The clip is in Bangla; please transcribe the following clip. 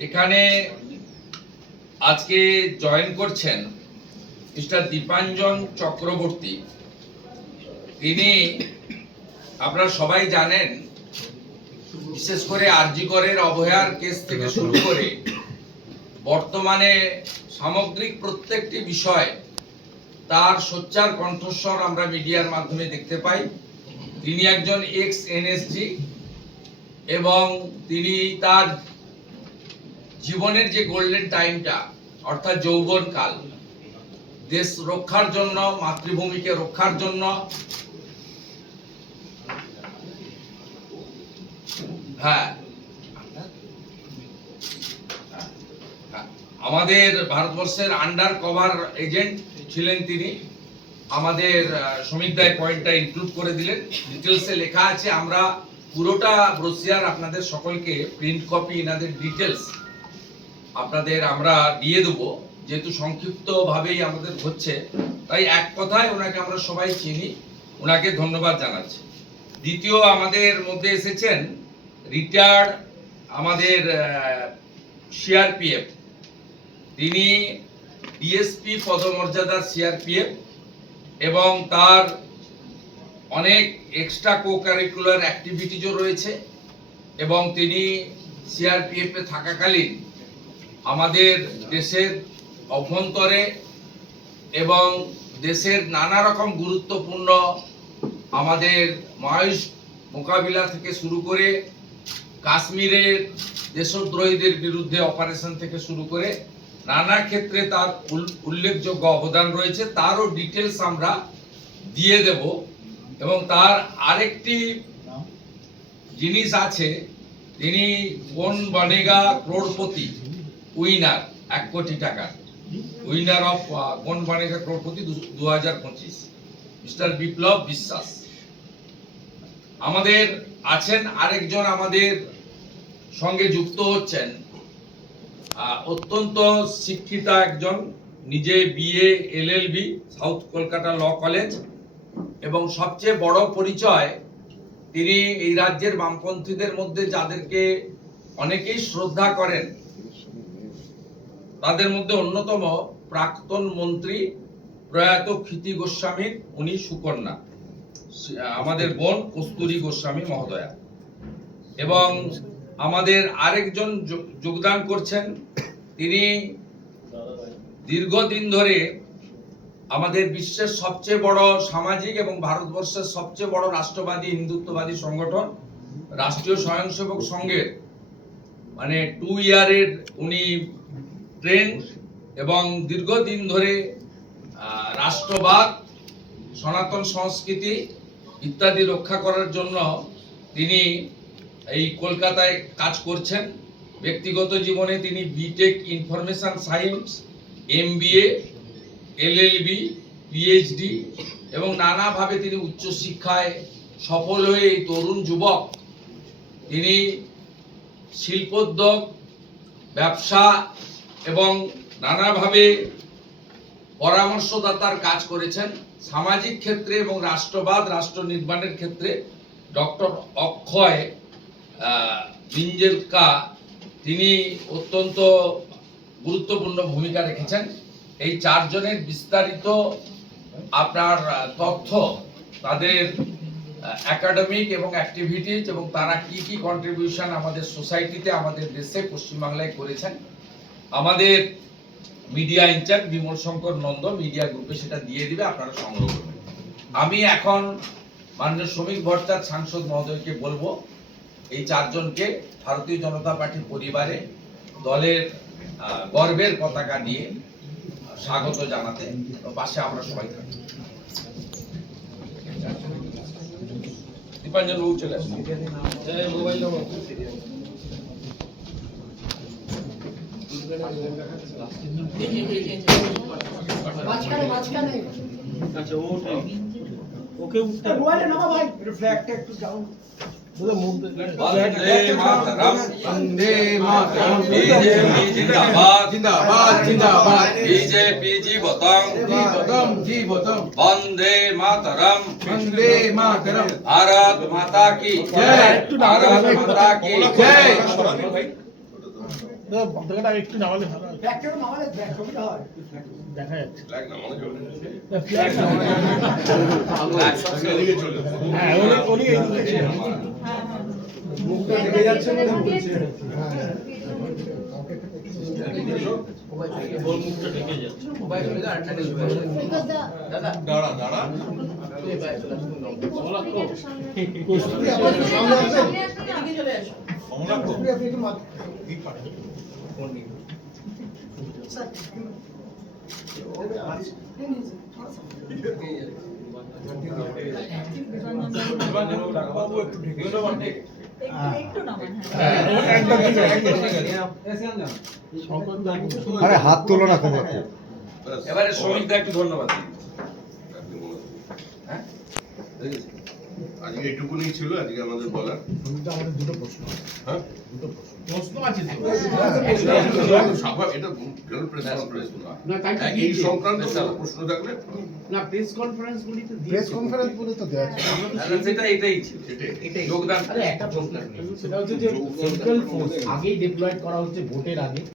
এখানে আজকে জয়েন করছেন মিস্টার দীপাঞ্জন চক্রবর্তী। তিনি আপনারা সবাই জানেন, বিশেষ করে আরজি করের অবহেলার কেস থেকে শুরু করে বর্তমানে সামগ্রিক প্রত্যেকটি বিষয় তার সোচ্চার কণ্ঠস্বর আমরা মিডিয়ার মাধ্যমে দেখতে পাই। তিনি একজন এক্স এনএসজি এবং তিনি তার জীবনের যে গোল্ডেন টাইমটা অর্থাৎ যৌবনকাল দেশ রক্ষার জন্য, মাতৃভূমিকে রক্ষার জন্য, আমাদের ভারতবর্ষের আন্ডার কভার এজেন্ট ছিলেন তিনি। আমাদের শ্রমিক দায় পয়েন্টটা ইনক্লুড করে দিলেন, ডিটেলসে লেখা আছে। আমরা পুরোটা ব্রোশিয়ার আপনাদের সকলকে প্রিন্ট কপি এনাদের ডিটেলস আপনাদের আমরা দিয়ে দেবো, যেহেতু সংক্ষিপ্ত ভাবেই আমাদের হচ্ছে, তাই এক কথায় ওনাকে আমরা সবাই চিনি, ওনাকে ধন্যবাদ জানাচ্ছি। দ্বিতীয় আমাদের মধ্যে এসেছেন রিটায়ার্ড আমাদের সিআরপিএফ, তিনি ডিএসপি পদমর্যাদার সিআরপিএফ এবং তার অনেক এক্সট্রা কো কারিকুলার অ্যাক্টিভিটিজও রয়েছে এবং তিনি সিআরপিএফে থাকাকালীন আমাদের দেশের অভ্যন্তরে এবং দেশের নানা রকম গুরুত্বপূর্ণ আমাদের মহায়ুষ মোকাবিলা থেকে শুরু করে কাশ্মীরের দেশদ্রোহীদের বিরুদ্ধে অপারেশন থেকে শুরু করে নানা ক্ষেত্রে তার উল্লেখযোগ্য অবদান রয়েছে। তারও ডিটেলস আমরা দিয়ে দেব। এবং তার আরেকটি জিনিস আছে, তিনি কোন বনেগা ক্রোড়পতি উইনার, 1 কোটি টাকা উইনার অফ কোন বনেগা ক্রোড়পতি 2025, মিস্টার বিপ্লব বিশ্বাস। আমাদের আছেন আরেকজন আমাদের সঙ্গে যুক্ত হচ্ছেন, অত্যন্ত শিক্ষিতা একজন, নিজে BA LLB south Kolkata law college, এবং সবচেয়ে বড় পরিচয় তিনি এই রাজ্যের বামপন্থীদের মধ্যে যাদেরকে অনেকেই শ্রদ্ধা করেন তাদের মধ্যে অন্যতম প্রাক্তন মন্ত্রী প্রয়াত ক্ষিতি গোস্বামীর উনি সুকন্যা, আমাদের বোন কস্তুরী গোস্বামী মহোদয়া। এবং আমাদের আরেকজন যোগদান করছেন, তিনি দীর্ঘদিন ধরে আমাদের বিশ্বের সবচেয়ে বড় সামাজিক এবং ভারতবর্ষের সবচেয়ে বড় রাষ্ট্রবাদী হিন্দুত্ববাদী সংগঠন রাষ্ট্রীয় স্বয়ংসেবক সংঘের 2 ইয়ারের উনি ট্রেন এবং দীর্ঘদিন ধরে রাষ্ট্রবাদ, সনাতন সংস্কৃতি ইত্যাদি রক্ষা করার জন্য তিনি এই কলকাতায় কাজ করছেন। ব্যক্তিগত জীবনে তিনি BTech information science, MBA, LLB, PhD এবং নানাভাবে তিনি উচ্চশিক্ষায় সফল হয়ে এই তরুণ যুবক তিনি শিল্পোদ্যোগ, ব্যবসা এবং নানাভাবে পরামর্শদাতার কাজ করেছেন। সামাজিক ক্ষেত্রে এবং রাষ্ট্রবাদ, রাষ্ট্র নির্মাণের ক্ষেত্রে ডক্টর অক্ষয় বিঞ্জেলকা তিনি অত্যন্ত গুরুত্বপূর্ণ ভূমিকা রেখেছেন। এই 4 জনের বিস্তারিত আপনার তথ্য, তাদের একাডেমিক এবং অ্যাক্টিভিটিজ এবং তারা কি কি কন্ট্রিবিউশন আমাদের সোসাইটিতে, আমাদের দেশে, পশ্চিমবাংলায় করেছেন, আমাদের media incharge Bimal Shankar Nanda media গ্রুপে সেটা দিয়ে দিবে, আপনারা সংগ্রহ করবেন। আমি এখন মাননীয় শ্রমিক ভট্টাচার্য সাংসদ মহোদয়কে বলবো এই 4 জনকে ভারতীয় জনতা পার্টি পরিবারে দলের গর্বের পতাকা দিয়ে স্বাগত জানাতে। পাশে আমরা সবাই থাকি। দীপাঞ্জন বাবু চলে আসুন। ওকে উঠতে মোবাইলে নাও ভাই, ফ্ল্যাগটা একটু ডাউন। वंदे मातरम, वंदे मातरम, बीजेपी जिंदाबाद, जिंदाबाद जिंदाबाद, बीजेपी जीवतम, जीवतम जीवतम, वंदे मातरम, वंदे मातरम, भारत माता की जय, भारत माता की जय। পতাকাটা একটু নামালে ভালো হয়। ফ্ল্যাগটা নামালে ছবিটা হয় দেখা যাচ্ছে ফ্ল্যাগ নামানো যাবে না। ফ্ল্যাগ নামানো যাবে। হ্যাঁ উনি এইদিকে ছিলেন। মুখটা ঢেকে যাচ্ছে বলে বলছে ওর মুখটা ঢেকে যাচ্ছে। দাঁড়া দাঁড়া আপনি একটু মাথা আরে হাত তোলো না কেন? এবারে শ্রমিকদের একটু ধন্যবাদ দিন। হ্যাঁ? আজকে এটুকুনি ছিল আজকে আমাদের বলার। আমাদের দুটো প্রশ্ন আছে। হ্যাঁ প্রশ্ন আছে তো। স্বাভাবিক, এটা জেনারেল প্রেস কনফারেন্স না, তাই তো এই দিয়েছে। সংক্রান্ত কোনো প্রশ্ন থাকলে না, প্রেস কনফারেন্স বলি তো প্রেস কনফারেন্স বলে তো দেওয়া আছে। সেটা এটাই ছিল এটাই যোগদান আরে একটা প্রশ্ন আছে। সেটা হচ্ছে যে সেন্ট্রাল ফোর্স আগেই ডিপ্লয়েড করা হচ্ছে ভোটের আগে